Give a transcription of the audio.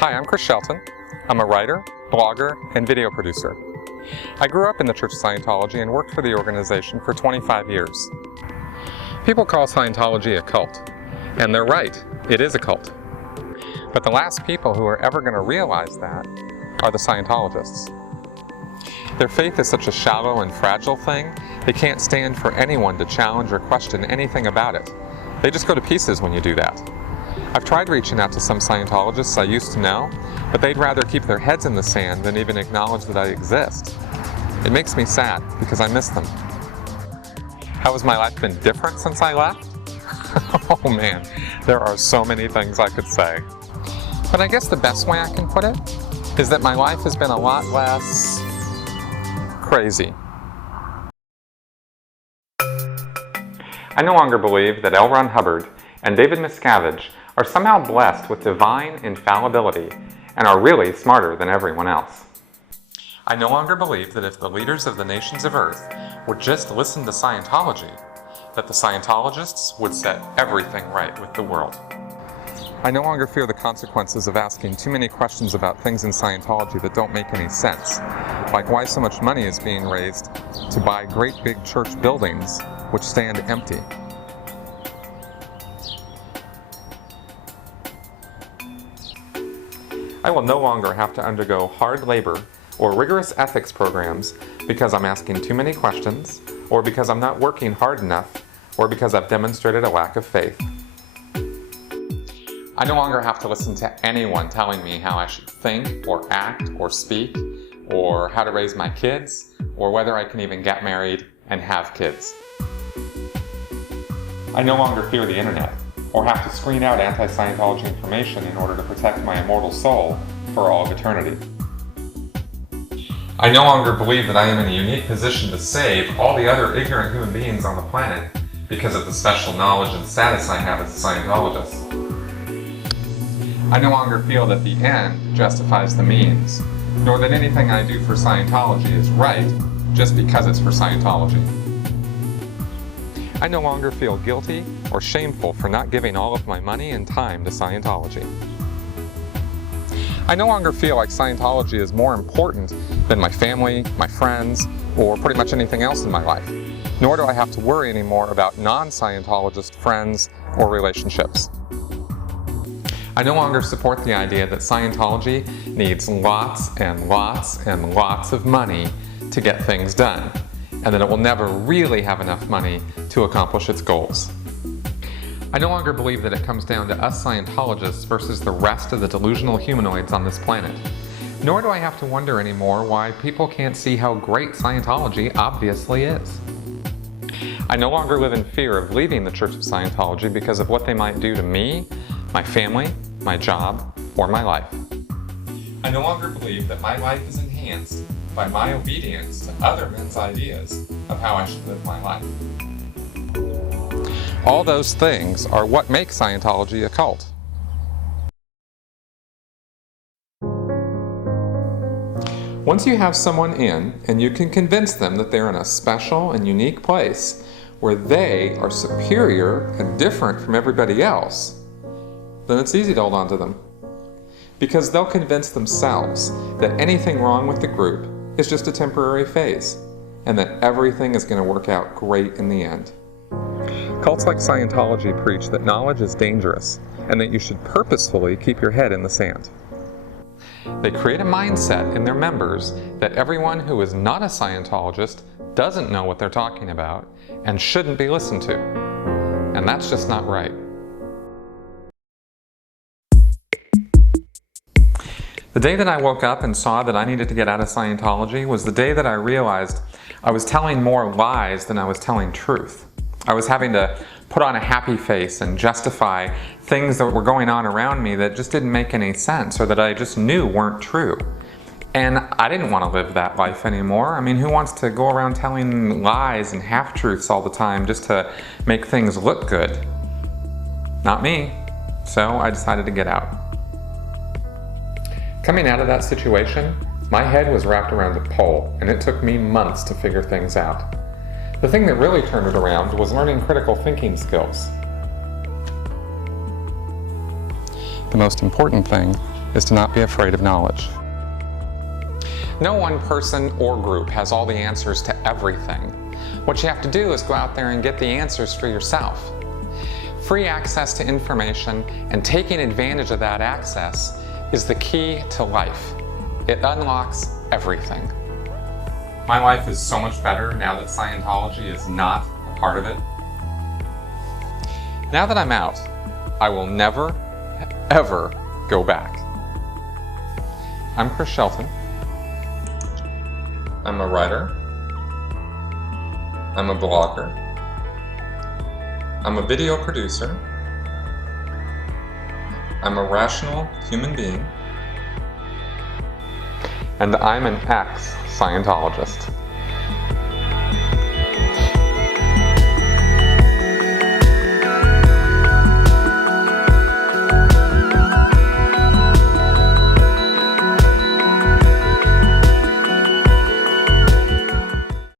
Hi, I'm Chris Shelton. I'm a writer, blogger, and video producer. I grew up in the Church of Scientology and worked for the organization for 25 years. People call Scientology a cult, and they're right, it is a cult. But the last people who are ever going to realize that are the Scientologists. Their faith is such a shallow and fragile thing, they can't stand for anyone to challenge or question anything about it. They just go to pieces when you do that. I've tried reaching out to some Scientologists I used to know, but they'd rather keep their heads in the sand than even acknowledge that I exist. It makes me sad because I miss them. How has my life been different since I left? Oh man, there are so many things I could say. But I guess the best way I can put it is that my life has been a lot less crazy. I no longer believe that L. Ron Hubbard and David Miscavige are somehow blessed with divine infallibility and are really smarter than everyone else. I no longer believe that if the leaders of the nations of Earth would just listen to Scientology, that the Scientologists would set everything right with the world. I no longer fear the consequences of asking too many questions about things in Scientology that don't make any sense, like why so much money is being raised to buy great big church buildings which stand empty. I will no longer have to undergo hard labor or rigorous ethics programs because I'm asking too many questions, or because I'm not working hard enough, or because I've demonstrated a lack of faith. I no longer have to listen to anyone telling me how I should think, or act, or speak, or how to raise my kids, or whether I can even get married and have kids. I no longer fear the internet, or have to screen out anti-Scientology information in order to protect my immortal soul for all of eternity. I no longer believe that I am in a unique position to save all the other ignorant human beings on the planet because of the special knowledge and status I have as a Scientologist. I no longer feel that the end justifies the means, nor that anything I do for Scientology is right just because it's for Scientology. I no longer feel guilty or shameful for not giving all of my money and time to Scientology. I no longer feel like Scientology is more important than my family, my friends, or pretty much anything else in my life. Nor do I have to worry anymore about non-Scientologist friends or relationships. I no longer support the idea that Scientology needs lots and lots and lots of money to get things done, and that it will never really have enough money to accomplish its goals. I no longer believe that it comes down to us Scientologists versus the rest of the delusional humanoids on this planet. Nor do I have to wonder anymore why people can't see how great Scientology obviously is. I no longer live in fear of leaving the Church of Scientology because of what they might do to me, my family, my job, or my life. I no longer believe that my life is enhanced by my obedience to other men's ideas of how I should live my life. All those things are what make Scientology a cult. Once you have someone in and you can convince them that they're in a special and unique place where they are superior and different from everybody else, then it's easy to hold on to them. Because they'll convince themselves that anything wrong with the group is just a temporary phase, and that everything is going to work out great in the end. Cults like Scientology preach that knowledge is dangerous, and that you should purposefully keep your head in the sand. They create a mindset in their members that everyone who is not a Scientologist doesn't know what they're talking about, and shouldn't be listened to. And that's just not right. The day that I woke up and saw that I needed to get out of Scientology was the day that I realized I was telling more lies than I was telling truth. I was having to put on a happy face and justify things that were going on around me that just didn't make any sense or that I just knew weren't true. And I didn't want to live that life anymore. I mean, who wants to go around telling lies and half-truths all the time just to make things look good? Not me. So I decided to get out. Coming out of that situation, my head was wrapped around a pole, and it took me months to figure things out. The thing that really turned it around was learning critical thinking skills. The most important thing is to not be afraid of knowledge. No one person or group has all the answers to everything. What you have to do is go out there and get the answers for yourself. Free access to information and taking advantage of that access is the key to life. It unlocks everything. My life is so much better now that Scientology is not a part of it. Now that I'm out, I will never, ever go back. I'm Chris Shelton. I'm a writer. I'm a blogger. I'm a video producer. I'm a rational human being. And I'm an ex-Scientologist.